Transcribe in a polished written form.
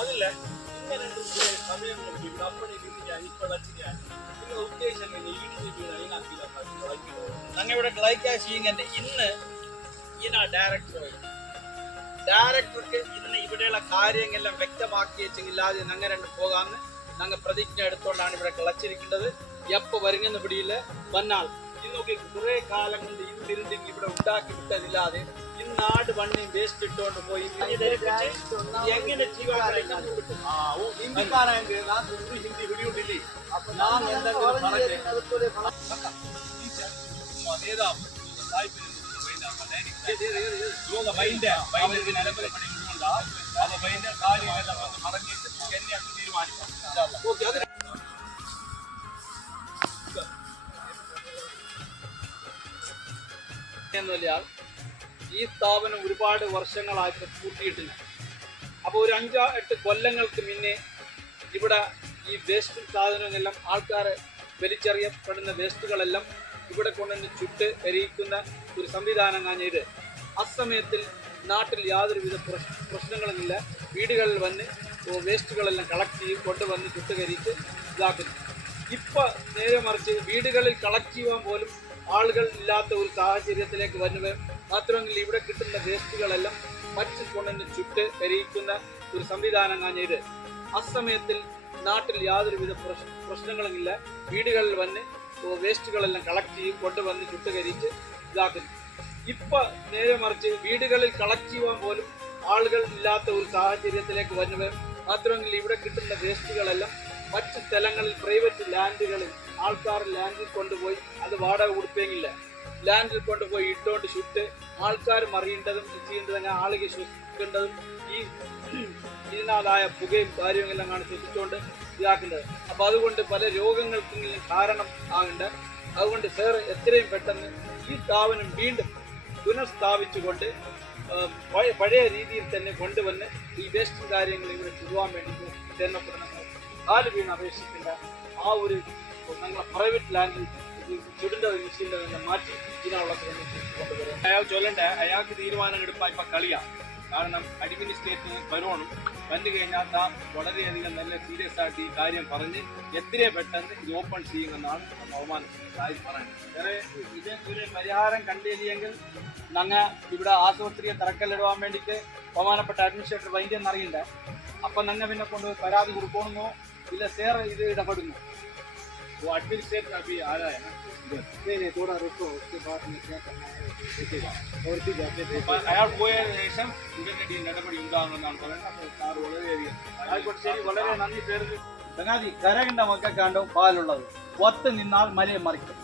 അതില്ല ഇങ്ങനെ സമയം നോക്കി ഇവിടെ അപ്പണി ഞാൻ ഇപ്പോൾ ഞാൻ നിങ്ങൾ ഉദ്ദേശം ഞങ്ങൾ ഇവിടെ ഗ്ലൈക്കാശീങ്ങന്റെ ഇന്ന് ഈനാ ഡയറക്ടർക്ക് ഇന്ന് ഇവിടെയുള്ള കാര്യങ്ങളെല്ലാം വ്യക്തമാക്കി വെച്ചെങ്കില്ലാതെ ഞങ്ങൾ രണ്ട് പോകാമെന്ന് ഞങ്ങൾ പ്രതിജ്ഞ എടുത്തുകൊണ്ടാണ് ഇവിടെ കളിച്ചിരിക്കുന്നത്. എപ്പോൾ വരുന്നെന്ന് പിടിയില്ല വന്നാൽ ഇന്നൊക്കെ കുറെ കാലം കൊണ്ട് ഈ ബിൽഡിംഗ് ഇവിടെ ഉണ്ടാക്കി വിട്ടതില്ലാതെ ഈ നാട് വണ്ണിയും വേസ്റ്റ് ഇട്ടുകൊണ്ട് പോയി എങ്ങനെ ഹിന്ദിക്കാരെങ്കിൽ ഹിന്ദി പിടിയുണ്ടില്ലേ ഞാൻ ഈ സ്ഥാപനം ഒരുപാട് വർഷങ്ങളായിട്ട് പൂട്ടിയിട്ടില്ല. അപ്പോൾ ഒരു 5-8 കൊല്ലങ്ങൾക്ക് മുന്നേ ഇവിടെ ഈ വേസ്റ്റ് സാധനങ്ങളെല്ലാം ആൾക്കാർ വലിച്ചെറിയപ്പെടുന്ന വേസ്റ്റുകളെല്ലാം ഇവിടെ കൊണ്ടുവന്ന് ചുട്ട് എരിയിക്കുന്ന ഒരു സംവിധാനം കാണിയത് അസമയത്തിൽ നാട്ടിൽ യാതൊരുവിധ പ്രശ്നങ്ങളുമില്ല. വീടുകളിൽ വന്ന് വേസ്റ്റുകളെല്ലാം കളക്ട് ചെയ്യും കൊണ്ടുവന്ന് ചുട്ടുകരിച്ച് ഇതാക്കുന്നു. ഇപ്പം നേരെ മറിച്ച് വീടുകളിൽ കളക്ട് ചെയ്യാൻ പോലും ആളുകൾ ഇല്ലാത്ത ഒരു സാഹചര്യത്തിലേക്ക് വരുന്നത് മാത്രമെങ്കിൽ ഇവിടെ കിട്ടുന്ന വേസ്റ്റുകളെല്ലാം മറ്റ് കൊണ്ടുവന്ന് ചുട്ട് എരിയിക്കുന്ന ഒരു സംവിധാനം കാണിയത് അസമയത്തിൽ നാട്ടിൽ യാതൊരുവിധ പ്രശ്നങ്ങളുമില്ല. വീടുകളിൽ വന്ന് വേസ്റ്റുകളെല്ലാം കളക്ട് ചെയ്യും കൊണ്ടുവന്ന് ചുട്ടുകരിച്ച് ഇതാക്കുന്നു. ഇപ്പം നേരെ മറിച്ച് വീടുകളിൽ കളക്ട് ചെയ്യാൻ പോലും ആളുകൾ ഇല്ലാത്ത ഒരു സാഹചര്യത്തിലേക്ക് വരുന്നത് മാത്രമെങ്കിൽ ഇവിടെ കിട്ടുന്ന വേസ്റ്റുകളെല്ലാം മറ്റ് സ്ഥലങ്ങളിൽ പ്രൈവറ്റ് ലാൻഡുകളിൽ ആൾക്കാർ ലാൻഡിൽ കൊണ്ടുപോയി അത് വാടക കൊടുപ്പെങ്കില്ല ലാൻഡിൽ കൊണ്ടുപോയി ഇട്ടുകൊണ്ട് ചുട്ട് ആൾക്കാർ മറിയേണ്ടതും ചെയ്യേണ്ടതും ആളുകൾ ശ്വസിക്കേണ്ടതും ഈ ഇതിനാലായ പുകയും കാര്യങ്ങളെല്ലാം കാണി ശ്വസിച്ചുകൊണ്ട് ഇതാക്കുന്നത്. അപ്പോൾ അതുകൊണ്ട് പല രോഗങ്ങൾക്കെങ്കിലും കാരണം ആകേണ്ട. അതുകൊണ്ട് സാർ എത്രയും പെട്ടെന്ന് ഈ സ്ഥാപനം വീണ്ടും പുനഃസ്ഥാപിച്ചുകൊണ്ട് പഴയ രീതിയിൽ തന്നെ കൊണ്ടുവന്ന് ഈ വേസ്റ്റ് കാര്യങ്ങൾ ഇവിടെ ചുടുവാൻ വേണ്ടി ചെന്നപ്പെടുന്ന കാല് വീണ് അപേക്ഷിക്കേണ്ട ആ ഒരു ഞങ്ങളെ പ്രൈവറ്റ് ലാൻഡിൽ ചുടിൻ്റെ മെഷീൻ്റെ തന്നെ മാറ്റി ഇതിനുള്ള കൊണ്ടുവരും. അയാൾ ചൊല്ലണ്ടേ അയാൾക്ക് തീരുമാനം എടുപ്പാൻ ഇപ്പം കളിയാണ്. കാരണം അഡ്മിനിസ്ട്രേറ്റീവ് വരുവണം വന്നു കഴിഞ്ഞാൽ താൻ വളരെയധികം നല്ല സീരിയസ് ആയിട്ട് ഈ കാര്യം പറഞ്ഞ് എത്രയും പെട്ടെന്ന് ഇത് ഓപ്പൺ ചെയ്യുമെന്നാണ് ബഹുമാനമായി പറയുന്നത്. വേറെ ഇതൊരു പരിഹാരം കണ്ടില്ലെങ്കിൽ ഞങ്ങൾ ഇവിടെ ആശുപത്രിയെ തറക്കല്ലിടുവാൻ വേണ്ടിയിട്ട് ബഹുമാനപ്പെട്ട അഡ്മിനിസ്ട്രേറ്റർ വൈദ്യം അറിയണ്ട. അപ്പം ഞങ്ങൾ പിന്നെ കൊണ്ടുപോയി പരാതി കൊടുക്കണമെന്നോ ഇല്ല സേർ ഇത് ഇടപെടുന്നു. वो एडमिनिस्ट्रेटर अभी आ रहा है ना, नहीं थोड़ा रुको, उसके बाद में क्या करना है और भी जाते थे അയാൾ പോയ ശേഷം ഉടനടി നടപടി ഉണ്ടാകുമെന്നാണ് പറയുന്നത്. അപ്പോൾ സാർ വളരെയധികം ആയിക്കോട്ടെ, ശരി, വളരെ നന്ദി. പേര് ചങ്ങാതി കരകണ്ട മക്കൾക്കാണ്ടോ പാലുള്ളത് ഒത്ത് നിന്നാൽ മലയെ മറിക്കും.